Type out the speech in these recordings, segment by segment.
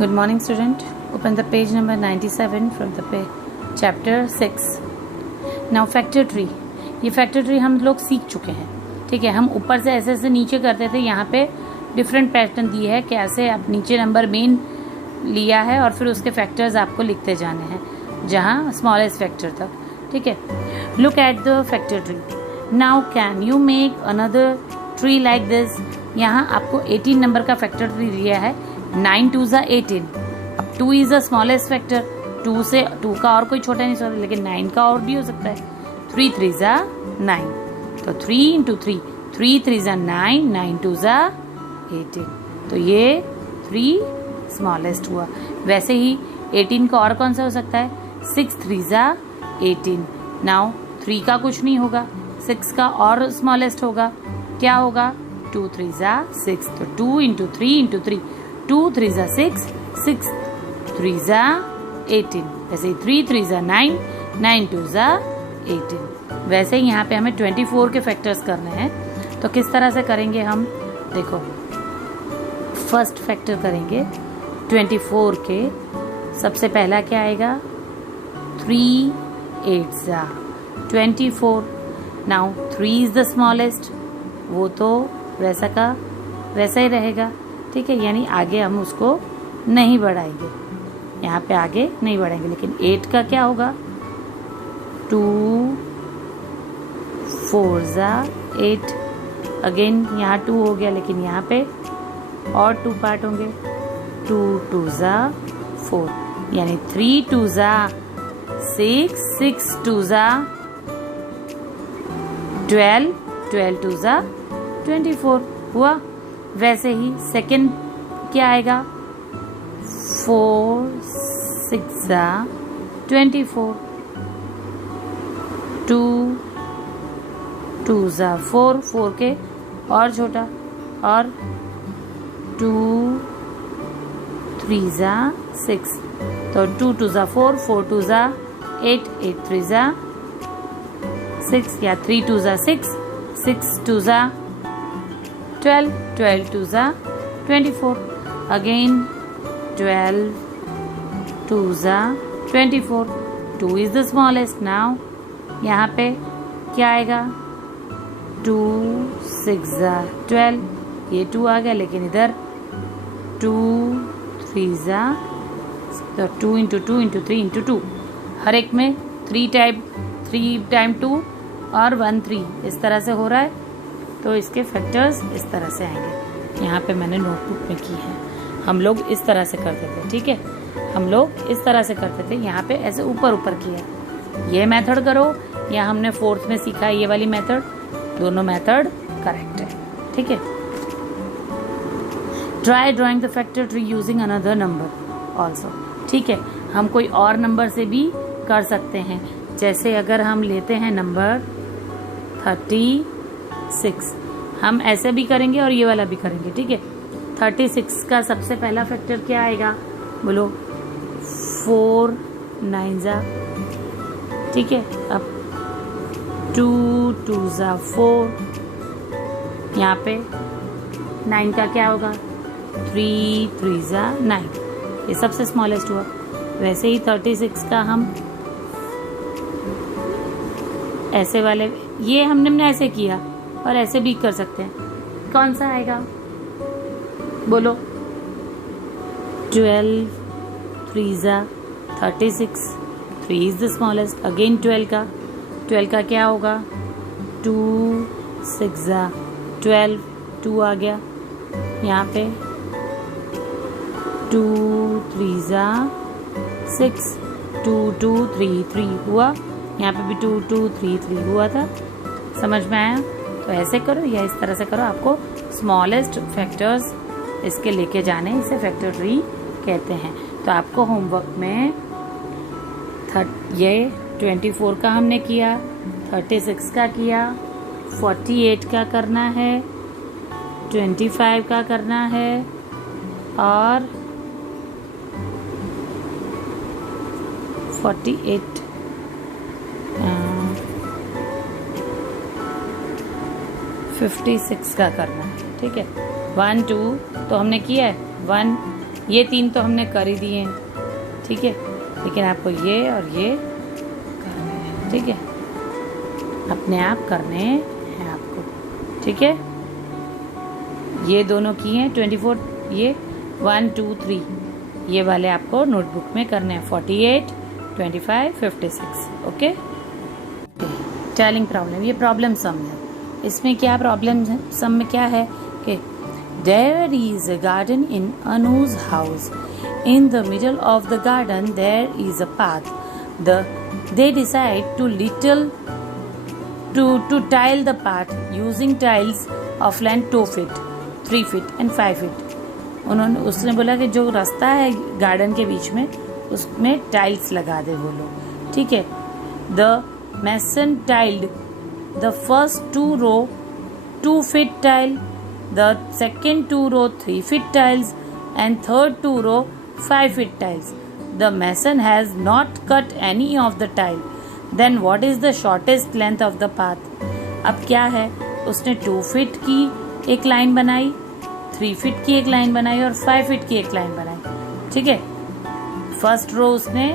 Good morning, student. Open the page number 97 from the chapter 6. Now factor tree. ये factor tree हम लोग सीख चुके हैं. ठीक है, हम ऊपर से ऐसे ऐसे नीचे करते थे. यहाँ पे डिफरेंट पैटर्न दिए है कैसे आप नीचे नंबर मेन लिया है और फिर उसके फैक्टर्स आपको लिखते जाने हैं जहाँ स्मॉलेस्ट फैक्टर तक. ठीक है, look at the factor tree. Now can you make another tree like this. यहाँ आपको 18 नंबर का फैक्टर ट्री दिया है. 9 2 ज़ा 18. अब 2 इज द स्मॉलेस्ट फैक्टर. 2 से 2 का और कोई छोटा नहीं सकता, लेकिन 9 का और भी हो सकता है. 3 3 ज़ा 9. तो 3 इंटू 3. 3 3 ज़ा 9. 9 2 ज़ा 18. तो ये 3 स्मॉलेस्ट हुआ. वैसे ही 18 का और कौन सा हो सकता है? 6 3 ज़ा 18. नाउ 3 का कुछ नहीं होगा. 6 का और स्मॉलेस्ट होगा. क्या होगा? 2 3 ज़ा 6. तो 2 इंटू 3 इंटू 3. 2 3 ज़ा 6. 6 3 ज़ा 18. वैसे ही 3 3 ज़ा 9. 9 2 ज़ा 18. वैसे ही यहाँ पे हमें 24 के फैक्टर्स करने हैं. तो किस तरह से करेंगे हम? देखो, फर्स्ट फैक्टर करेंगे 24 के. सबसे पहला क्या आएगा? 3 8 ज़ा 24. Now 3 is the smallest. वो तो वैसा का वैसा ही रहेगा. ठीक है, यानी आगे हम उसको नहीं बढ़ाएंगे. यहाँ पे आगे नहीं बढ़ाएंगे. लेकिन 8 का क्या होगा? 2 4 ज़ा 8. अगेन यहाँ 2 हो गया, लेकिन यहाँ पे और 2 पार्ट होंगे. 2 2 ज़ा 4. यानी 3 2 ज़ा 6. 6 2 ज़ा 12. 12 2 ज़ा 24 हुआ. वैसे ही सेकंड क्या आएगा? 4 6 ज़ा 24. 2 2 ज़ा 4. 4 के और छोटा. और 2 3 ज़ा 6. तो 2 2 ज़ा 4. 4 2 ज़ा 8. 8 3 ज़ा 6. या 3 2 ज़ा 6. 6 2 ज़ा 12. 12 2 ज़ा 24. अगेन 12 2 ज़ा 24. 2 इज द स्मॉलेस्ट. नाउ यहाँ पे क्या आएगा? 2 6 ज़ा 12. ये 2 आ गया, लेकिन इधर 2 3 ज़ा. तो 2 इंटू 2 इंटू 3 इंटू 2. हर एक में 3 टाइम 2 और 1 3 इस तरह से हो रहा है. तो इसके फैक्टर्स इस तरह से आएंगे. यहाँ पे मैंने नोटबुक में की है. हम लोग इस तरह से करते थे. ठीक है, हम लोग इस तरह से करते थे. यहाँ पे ऐसे ऊपर ऊपर किया. ये मेथड करो या हमने 4th में सीखा ये वाली मेथड. दोनों मेथड करेक्ट है. ठीक है. Try drawing the factor tree using another number also. ठीक है, हम कोई और नंबर से भी कर सकते हैं. जैसे अगर हम लेते हैं नंबर 36, हम ऐसे भी करेंगे और ये वाला भी करेंगे. ठीक है, 36 का सबसे पहला फैक्टर क्या आएगा? बोलो. 4 9 ज़ा. ठीक है, अब 2 2 ज़ा 4. यहाँ पे 9 का क्या होगा? 3 3 ज़ा 9. ये सबसे स्मॉलेस्ट हुआ. वैसे ही 36 का हम ऐसे वाले, ये हमने ऐसे किया और ऐसे भी कर सकते हैं. कौन सा आएगा? बोलो. 12 3 ज़ा 36. 3 इज द स्मॉलेस्ट. अगेन 12 का क्या होगा? 2 6 ज़ा 12. 2 आ गया. यहाँ पे 2 3 ज़ा 6. 2 2 3 3 हुआ. यहाँ पे भी 2 2 3 3 हुआ था. समझ में आया? तो ऐसे करो या इस तरह से करो. आपको स्मॉलेस्ट फैक्टर्स इसके लेके जाने, इसे फैक्टर ट्री कहते हैं. तो आपको होमवर्क में ये 24 का हमने किया, 36 का किया, 48 का करना है, 25 का करना है और 48 56 का करना है. ठीक है, 1 2 तो हमने किया है. 1 ये 3 तो हमने कर ही दिए हैं, ठीक है, लेकिन आपको ये और ये करने हैं, ठीक है, अपने आप करने हैं आपको, ठीक है। ये दोनों किए हैं 24, ये 1 2 3 ये वाले आपको नोटबुक में करने हैं 48 25 56, ओके। टेलिंग प्रॉब्लम, ये प्रॉब्लम सम है। इसमें क्या प्रॉब्लम है, सम में क्या है कि there is a garden in Anuj house, in the middle of the garden there is a path, they decide to tile the path using tiles of length 2 feet, 3 feet and 5 feet. उसने बोला कि जो रास्ता है गार्डन के बीच में उसमें tiles लगा दे वो लोग, ठीक है। The mason tiled the first 2 row 2 feet tile, the second 2 row 3 feet tiles and third 2 row 5 feet tiles. The mason has not cut any of the tile. Then what is the shortest length of the path? अब क्या है, उसने 2 feet की एक line बनाई, 3 feet की एक line बनाई और 5 फीट की एक लाइन बनाई, ठीक है। फर्स्ट रो उसने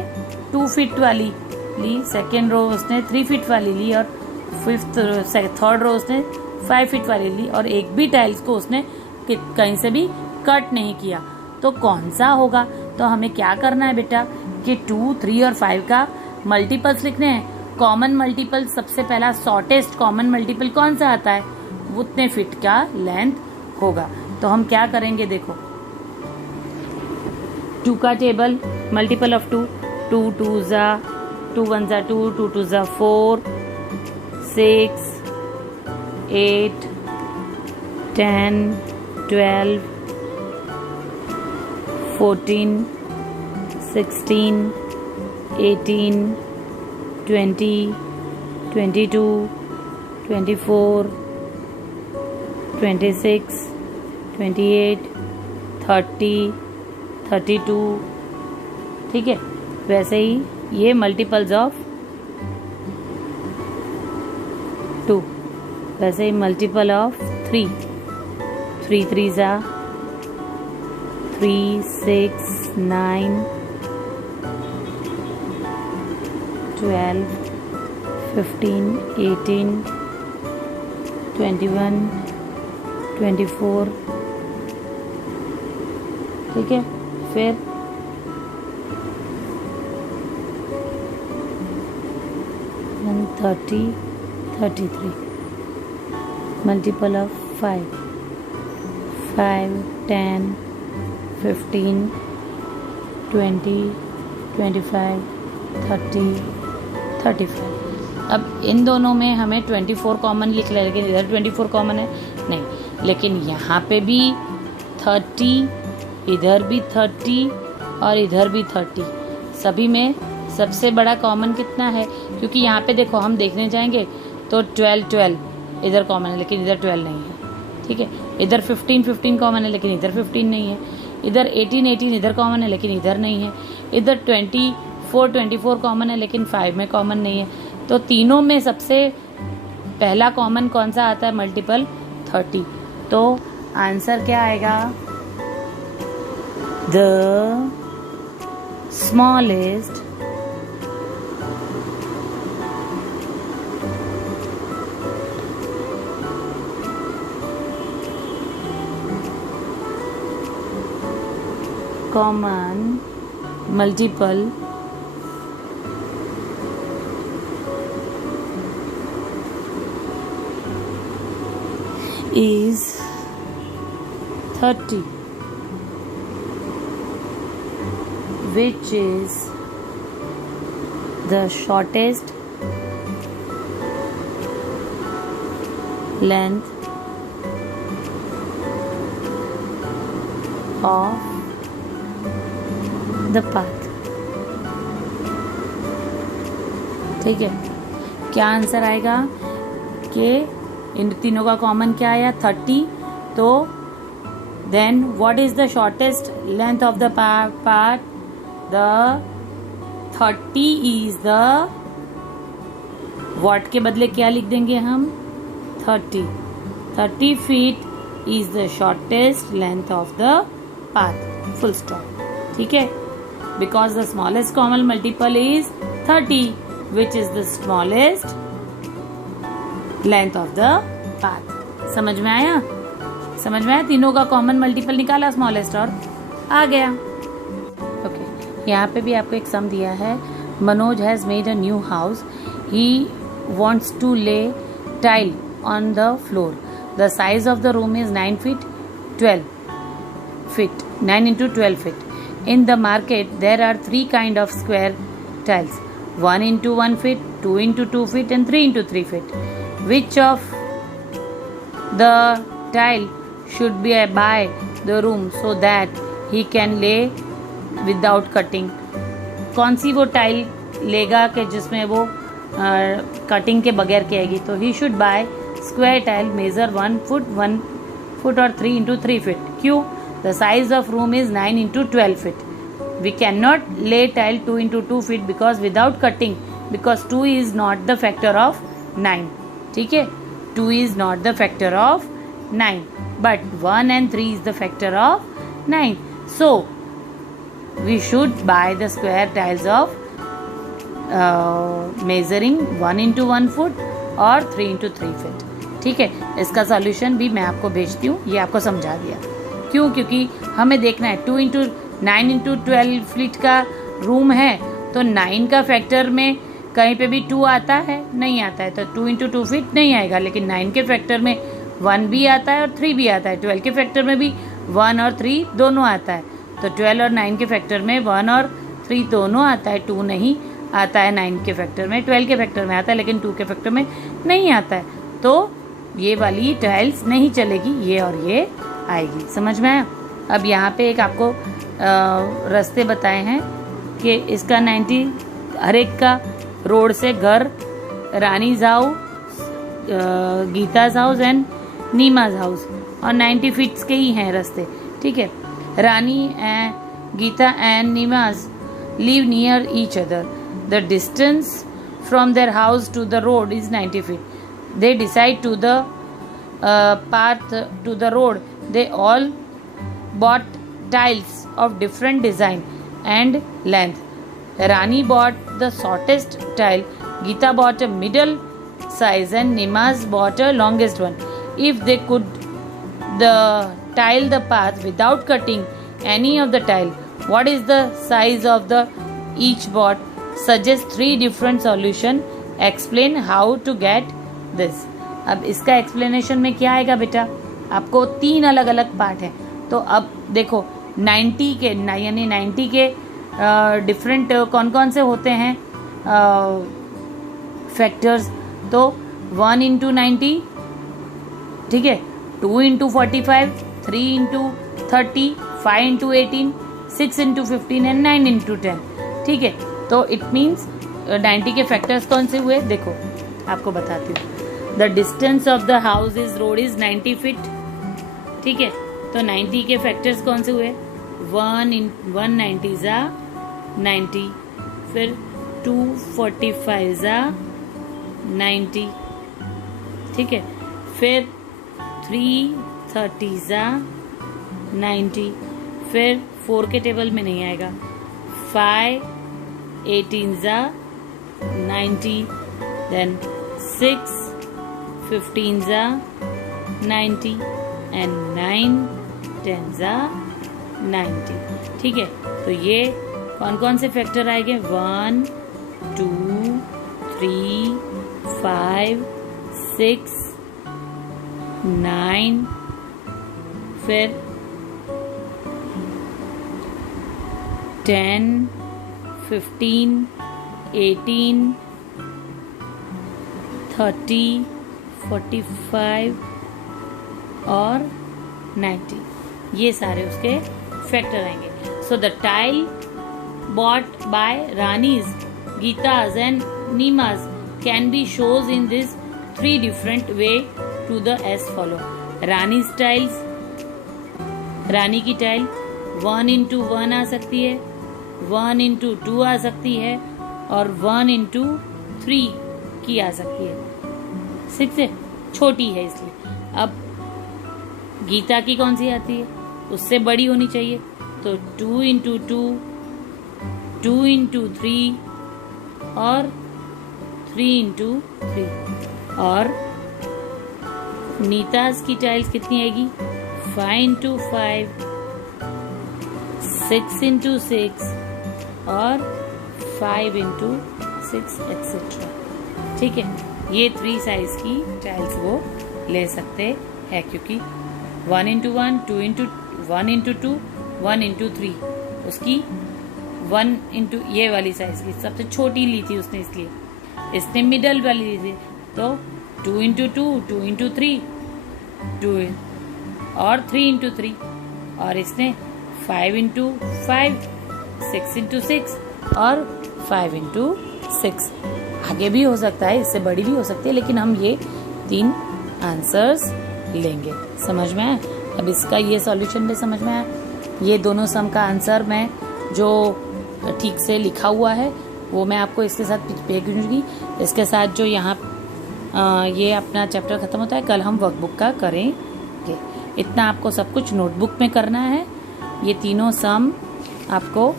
2 फीट वाली ली, सेकेंड रो उसने 3 फीट वाली ली और थर्ड रो उसने 5 फीट वाली ली और एक भी टाइल्स को उसने कहीं से भी कट नहीं किया। तो कौन सा होगा? तो हमें क्या करना है बेटा कि 2, 3 और 5 का मल्टीपल्स लिखने हैं। कॉमन मल्टीपल, सबसे पहला शॉर्टेस्ट कॉमन मल्टीपल कौन सा आता है, उतने फीट का लेंथ होगा। तो हम क्या करेंगे, देखो 2 का टेबल, मल्टीपल ऑफ 2, 2 2 जा 2 1 जा 2, 2 2 जा 4, 6 8 10 12 14 16 18 20 22 24 26 28 30 32, ठीक है। वैसे ही ये मल्टीपल्स ऑफ 2, वैसे ही मल्टीपल ऑफ 3, 3 3 जा 3 6 9 12 15 18 21 24, ठीक है। फिर 30 33 मल्टीपल ऑफ 5 5 10 15 20 25 30 35। अब इन दोनों में हमें 24 कॉमन लिख ले, लेकिन इधर 24 कॉमन है नहीं, लेकिन यहाँ पे भी 30, इधर भी 30 और इधर भी 30। सभी में सबसे बड़ा कॉमन कितना है, क्योंकि यहाँ पे देखो हम देखने जाएंगे तो 12 इधर कॉमन है लेकिन इधर 12 नहीं है, ठीक है। इधर 15 कॉमन है लेकिन इधर 15 नहीं है। इधर 18 इधर कॉमन है लेकिन इधर नहीं है। इधर 24 कॉमन है लेकिन 5 में कॉमन नहीं है। तो तीनों में सबसे पहला कॉमन कौन सा आता है, मल्टीपल 30। तो आंसर क्या आएगा, the smallest common multiple is 30, which is the shortest length of the path। ठीक है, क्या आंसर आएगा कि इन तीनों का कॉमन क्या आया, 30। तो then what is the shortest length of the part, the 30 is the, what के बदले क्या लिख देंगे हम, 30 feet is the shortest length of the path. Full stop. ठीक है, because the smallest common multiple is 30 which is the smallest length of the path. समझ में आया? समझ में आया? तीनों का कॉमन मल्टीपल निकाला स्मॉलेस्ट और आ गया। ओके, यहाँ पे भी आपको एक सम दिया है। Manoj has made a new house, he wants to lay tile on the floor. The size of the room is 9 feet 12 feet 9 into 12 feet. In the market there are 3 kind of square tiles, 1 into 1 feet, 2 into 2 feet and 3 into 3 feet. Which of the tile should be by the room so that he can lay without cutting? कौन सी वो tile लेगा कि जिसमें वो cutting के बगैर की आएगी? तो he should buy square tile measure 1 foot और 3 into 3 feet. क्यों? The size of room is 9 into 12 feet. We cannot lay tile 2 into 2 feet because without cutting, because 2 is not the factor of 9. ठीक है, 2 is not the factor of 9, but 1 and 3 is the factor of 9. So we should buy the square tiles of measuring 1 into 1 foot और 3 into 3 feet. ठीक है, इसका solution भी मैं आपको भेजती हूँ, ये आपको समझा दिया। क्यों? क्योंकि हमें देखना है 2 into 9 into 12 feet का रूम है, तो 9 का फैक्टर में कहीं पे भी 2 आता है? नहीं आता है, तो 2 into 2 feet नहीं आएगा। लेकिन 9 के फैक्टर में 1 भी आता है और 3 भी आता है। 12 के फैक्टर में भी 1 और 3 दोनों आता है, तो 12 और 9 के फैक्टर में 1 और 3 दोनों आता है, 2 नहीं आता है। 9 के फैक्टर में 12 के फैक्टर में आता है, लेकिन 2 के फैक्टर में नहीं आता है, तो ये वाली टाइल्स नहीं चलेगी, ये और ये आएगी। समझ में आया? अब यहाँ पे एक आपको रास्ते बताए हैं कि इसका 90 हर एक का रोड से घर, Rani's house, Gita's house and Neema's house, और 90 फीट्स के ही हैं रास्ते। ठीक है, Rani and Gita and Neema's live near each other. The distance from their house to the road is 90 feet. They decide to the path to the road. They all bought tiles of different design and length. Rani bought the shortest tile, Geeta bought a middle size and Nimaz bought a longest one. If they could tile the path without cutting any of the tile, what is the size of the each bought? Suggest 3 different solution. Explain how to get this. अब इसका explanation में क्या आएगा बेटा? आपको 3 अलग अलग part हैं। तो अब देखो 90 के यानी 90 के डिफरेंट कौन कौन से होते हैं फैक्टर्स? तो 1 into 90, ठीक है, 2 into 45, 3 into 30, 5 into 18, 6 into 15 and 9 into 10. ठीक है, तो इट मीन्स 90 के फैक्टर्स कौन से हुए? देखो आपको बताती हूँ। The distance of the house is road is 90 feet. ठीक है, तो 90 के फैक्टर्स कौन से हुए? 190 ज़ा 90, फिर 245 ज़ा 90, ठीक है, फिर 330 ज़ा 90, फिर 4 के टेबल में नहीं आएगा, 5 18 ज़ा 90, देन 6 15 ज़ा 90 एंड 9 10 ज़ा 90। ठीक है, तो ये कौन कौन से फैक्टर आएंगे? 1 2 3 5 6 9, फिर 10 15 18 30 45 और 90, ये सारे उसके फैक्टर आएंगे। So the tile bought by Rani's, Geeta's and Nima's can be shows in this 3 different way to the as follow. Rani's tiles, रानी की टाइल 1 into 1 आ सकती है, 1 into 2 आ सकती है और 1 into 3 की आ सकती है। 6 है, छोटी है इसलिए। अब गीता की कौन सी आती है? उससे बड़ी होनी चाहिए, तो 2 इंटू 2, 2 इंटू 3 और 3 इंटू 3। और नीताज की टाइल्स कितनी आएगी? 5 इंटू 5, 6 इंटू 6 और 5 इंटू 6 एक्सेट्रा। ठीक है, ये 3 साइज की टाइल्स वो ले सकते हैं, क्योंकि 1 इंटू 1, 2 इंटू 1 इंटू 2, 1 इंटू 3, उसकी 1 इंटू ये वाली साइज की सबसे छोटी ली थी उसने, इसलिए इसने मिडल वाली ली थी। तो 2 इंटू 2, 2 इंटू 3, 2 और 3 इंटू 3, और इसने 5 इंटू 5, 6 इंटू 6 और 5 इंटू 6। आगे भी हो सकता है, इससे बड़ी भी हो सकती है, लेकिन हम ये 3 आंसर्स लेंगे। समझ में आया? अब इसका ये सॉल्यूशन भी समझ में आया। ये दोनों सम का आंसर मैं जो ठीक से लिखा हुआ है वो मैं आपको इसके साथ भेजूंगी। इसके साथ जो यहाँ ये अपना चैप्टर खत्म होता है, कल हम वर्कबुक का करेंगे। इतना आपको सब कुछ नोटबुक में करना है। ये तीनों सम आपको,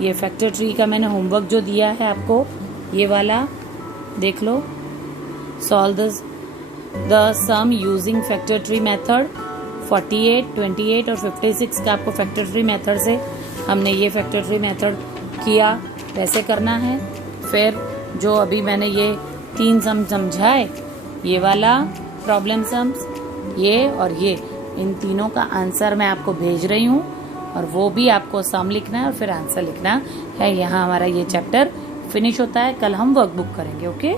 ये फैक्टर ट्री का मैंने होमवर्क जो दिया है आपको, ये वाला देख लो। Solve the sum using factor tree method. 48, 28 और 56 का आपको फैक्टर ट्री मेथड से हमने ये फैक्टर ट्री मेथड किया, वैसे करना है। फिर जो अभी मैंने ये 3 सम समझाए, ये वाला प्रॉब्लम सम्स, ये और ये, इन तीनों का आंसर मैं आपको भेज रही हूँ, और वो भी आपको सम लिखना है और फिर आंसर लिखना है। यहाँ हमारा ये चैप्टर फिनिश होता है। कल हम वर्कबुक करेंगे। ओके।